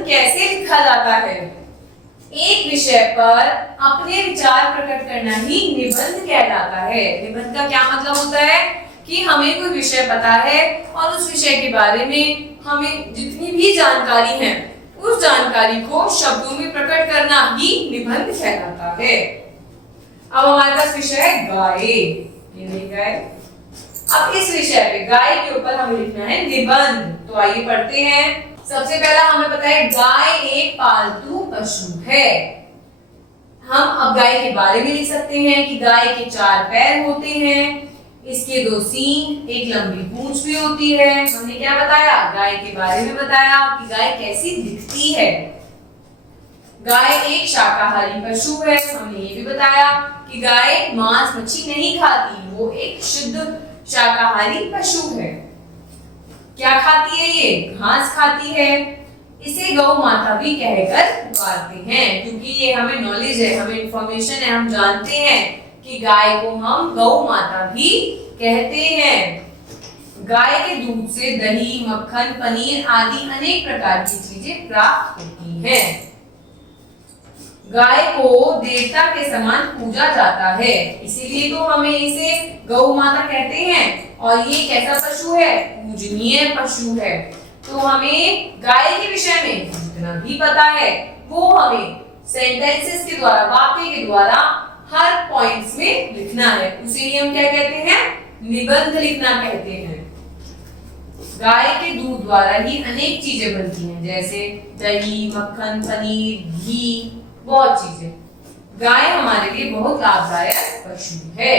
निबंध कैसे लिखा जाता है? एक विषय पर अपने विचार प्रकट करना ही निबंध कहलाता है। निबंध का क्या मतलब होता है कि हमें कोई विषय पता है और उस विषय के बारे में हमें जितनी भी जानकारी है उस जानकारी को शब्दों में प्रकट करना ही निबंध कहलाता है। अब हमारे पास विषय है गाय। ये गाय। अब इस विषय पे गाय के ऊपर हमें लिखना है निबंध। तो आइए पढ़ते हैं। सबसे पहला हमें पता है गाय एक पालतू पशु है। हम अब गाय के बारे में लिख सकते हैं कि गाय के 4 पैर होते हैं, इसके 2 सींग, एक लंबी पूंछ भी होती है। हमने क्या बताया? गाय के बारे में बताया कि गाय कैसी दिखती है। गाय एक शाकाहारी पशु है। हमने ये भी बताया कि गाय मांस मच्छी नहीं खाती, वो एक शुद्ध शाकाहारी पशु है। क्या खाती है ये? घास खाती है। इसे गौ माता भी कहकर पुकारते हैं क्योंकि ये हमें नॉलेज है, हमें इंफॉर्मेशन है, हम जानते हैं कि गाय को हम गौ माता भी कहते हैं। गाय के दूध से दही, मक्खन, पनीर आदि अनेक प्रकार की चीजें प्राप्त होती हैं। गाय को देवता के समान पूजा जाता है, इसीलिए तो हमें इसे गौ माता कहते हैं। और ये कैसा पशु है? पूजनीय पशु है। तो हमें गाय के विषय में जितना भी पता है वो हमें सेंटेंसेस के द्वारा, वाक्य के द्वारा हर पॉइंट्स में लिखना है। उसे ही हम क्या कहते हैं? निबंध लिखना कहते हैं। गाय के दूध द्वारा ही अनेक चीजें बनती हैं, जैसे दही, मक्खन, पनीर, घी, बहुत चीजें। गाय हमारे लिए बहुत लाभदायक पशु है।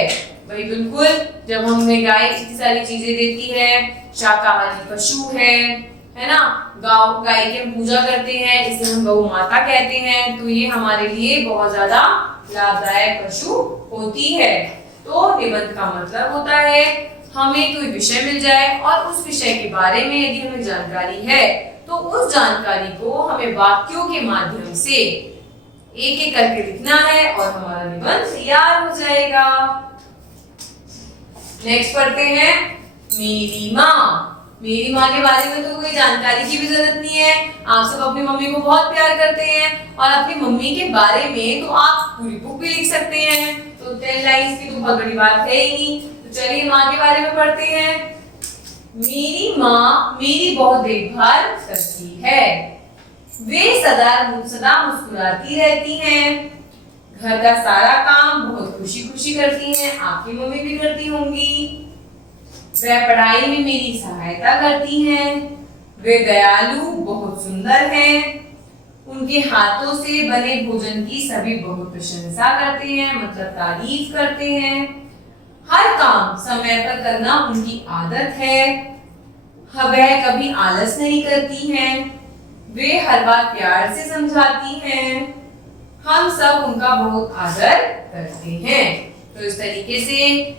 वही बिल्कुल, जब हमें गाय इतनी सारी चीजें देती है, शाकाहारी पशु है ना, गाय की हम पूजा करते हैं, इसे हम गौ माता कहते हैं, तो ये हमारे लिए बहुत ज्यादा लाभदायक पशु होती है। तो निबंध का मतलब होता है हमें कोई विषय मिल जाए और उस विषय के बारे में यदि हमें जानकारी है तो उस जानकारी को हमें वाक्यों के माध्यम से एक एक करके लिखना है और हमारा निबंध तैयार हो जाएगा। नेक्स्ट पढ़ते हैं मेरी माँ। मेरी माँ के बारे में तो कोई जानकारी की भी जरूरत नहीं है। आप सब अपनी मम्मी को बहुत प्यार करते हैं और अपनी मम्मी के बारे में तो आप पूरी बुक भी लिख सकते हैं। तो 10 लाइन्स की तो बहुत बड़ी बात है ही नहीं। तो चलिए माँ के बारे में पढ़ते हैं। मेरी माँ मेरी बहुत देखभाल करती है। वे सदा मुस्कुराती रहती हैं। घर का सारा काम बहुत खुशी खुशी करती हैं। आपकी मम्मी भी करती होंगी। वह पढ़ाई में मेरी सहायता करती हैं। वे दयालु बहुत सुंदर हैं। उनके हाथों से बने भोजन की सभी बहुत प्रशंसा करते हैं, मतलब तारीफ करते हैं। हर काम समय पर करना उनकी आदत है। वह कभी आलस नहीं करती हैं। वे हर बात प्यार से समझाती हैं। हम सब उनका बहुत आदर करते हैं। तो इस तरीके से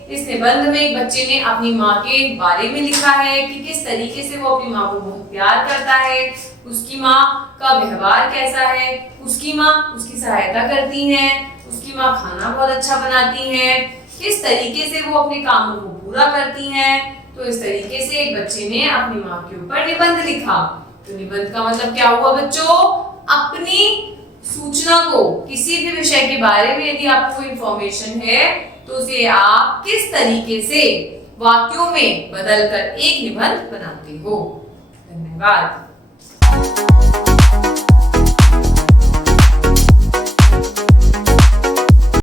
इस निबंध में एक बच्चे ने अपनी माँ के बारे में लिखा है कि किस तरीके से वो अपनी माँ को बहुत प्यार करता है, उसकी माँ का व्यवहार कैसा है, उसकी माँ उसकी सहायता करती है, उसकी माँ खाना बहुत अच्छा बनाती है, किस तरीके से वो अपने कामों को पूरा करती हैं। तो इस तरीके से एक बच्चे ने अपनी माँ के ऊपर निबंध लिखा। तो निबंध का मतलब क्या हुआ बच्चों? अपनी सूचना को, किसी भी विषय के बारे में यदि आपको इंफॉर्मेशन है तो उसे आप किस तरीके से वाक्यों में बदलकर एक निबंध बनाते हो। धन्यवाद।